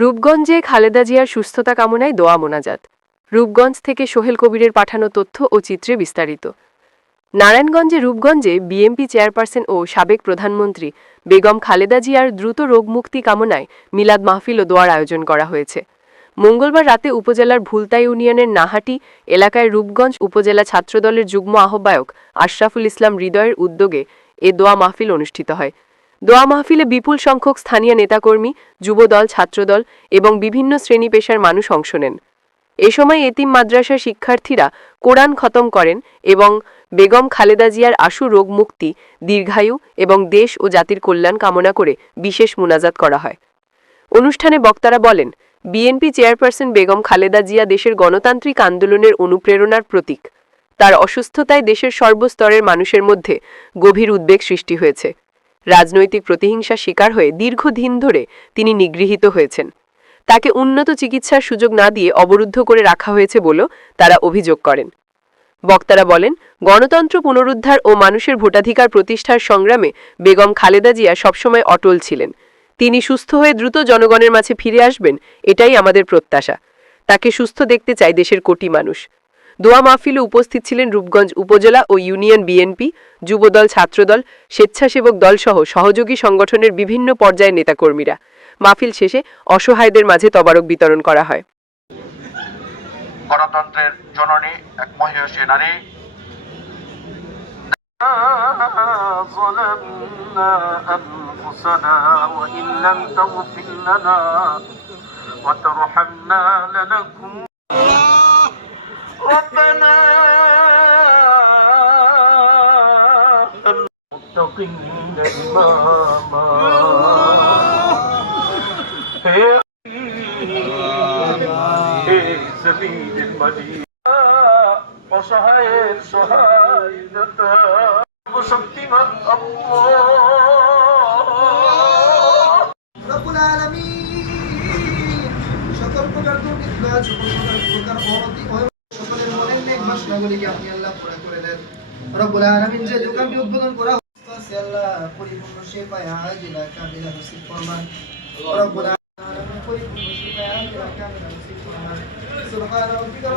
রূপগঞ্জে খালেদা জিয়ার সুস্থতা কামনায় দোয়া মোনাজাত। রূপগঞ্জ থেকে সোহেল কবিরের পাঠানো তথ্য ও চিত্রে বিস্তারিত। নারায়ণগঞ্জে রূপগঞ্জে বিএনপি চেয়ারপারসন ও সাবেক প্রধানমন্ত্রী বেগম খালেদা জিয়ার দ্রুত রোগমুক্তি কামনায় মিলাদ মাহফিল ও দোয়ার আয়োজন করা হয়েছে। মঙ্গলবার রাতে উপজেলার ভুলতা ইউনিয়নের নাহাটি এলাকায় রূপগঞ্জ উপজেলা ছাত্রদলের যুগ্ম আহ্বায়ক আশরাফুল ইসলাম হৃদয়ের উদ্যোগে এ দোয়া মাহফিল অনুষ্ঠিত হয়। দোয়া মাহফিলে বিপুল সংখ্যক স্থানীয় নেতাকর্মী, যুবদল, ছাত্রদল এবং বিভিন্ন শ্রেণী পেশার মানুষ অংশ নেন। এ সময় এতিম মাদ্রাসার শিক্ষার্থীরা কোরআন খতম করেন এবং বেগম খালেদা জিয়ার আশু রোগ মুক্তি, দীর্ঘায়ু এবং দেশ ও জাতির কল্যাণ কামনা করে বিশেষ মুনাজাত করা হয়। অনুষ্ঠানে বক্তারা বলেন, বিএনপি চেয়ারপারসন বেগম খালেদা জিয়া দেশের গণতান্ত্রিক আন্দোলনের অনুপ্রেরণার প্রতীক। তার অসুস্থতায় দেশের সর্বস্তরের মানুষের মধ্যে গভীর উদ্বেগ সৃষ্টি হয়েছে। রাজনৈতিক প্রতিহিংসার শিকার হয়ে দীর্ঘদিন ধরে তিনি নিগৃহীত হয়েছেন। তাকে উন্নত চিকিৎসার সুযোগ না দিয়ে অবরুদ্ধ করে রাখা হয়েছে বলেও তারা অভিযোগ করেন। বক্তারা বলেন, গণতন্ত্র পুনরুদ্ধার ও মানুষের ভোটাধিকার প্রতিষ্ঠার সংগ্রামে বেগম খালেদা জিয়া সবসময় অটল ছিলেন। তিনি সুস্থ হয়ে দ্রুত জনগণের মাঝে ফিরে আসবেন, এটাই আমাদের প্রত্যাশা। তাকে সুস্থ দেখতে চায় দেশের কোটি মানুষ। দোয়া মাহফিলে উপস্থিত ছিলেন রূপগঞ্জ উপজেলা ও ইউনিয়ন বিএনপি, যুবদল, ছাত্রদল, স্বেচ্ছাসেবক দলসহ সহযোগী সংগঠনের বিভিন্ন পর্যায়ের নেতাকর্মীরা। মাহফিল শেষে অসহায়দের মাঝে তবারক বিতরণ করা হয়। গণতন্ত্রের জননী এক মহিয়সী নারী ظلمنا أنفسنا وإن لم تغفر لنا وترحمنا لنكون ربنا المتقين إماما سبيل المدينة অসহায়ের সহায়তা শক্তিমান রব্বুল আলামিন সকল প্রকার দুর্নীতি সকল প্রকার অনতি সকলের মনের নেক বাসনাগুলিকে আপনি আল্লাহ পুরা করে দেন। রব্বুল আলামিন যে দোকানটি উদ্বোধন করা হচ্ছে আল্লাহ পরিপূর্ণ সেবায় আজিলা কামিলা নসিব ফরমান। রব্বুল আলামিন পরিপূর্ণ সেবায় আজিলা কামিলা নসিব ফরমান। সুবহান রাব্বিকা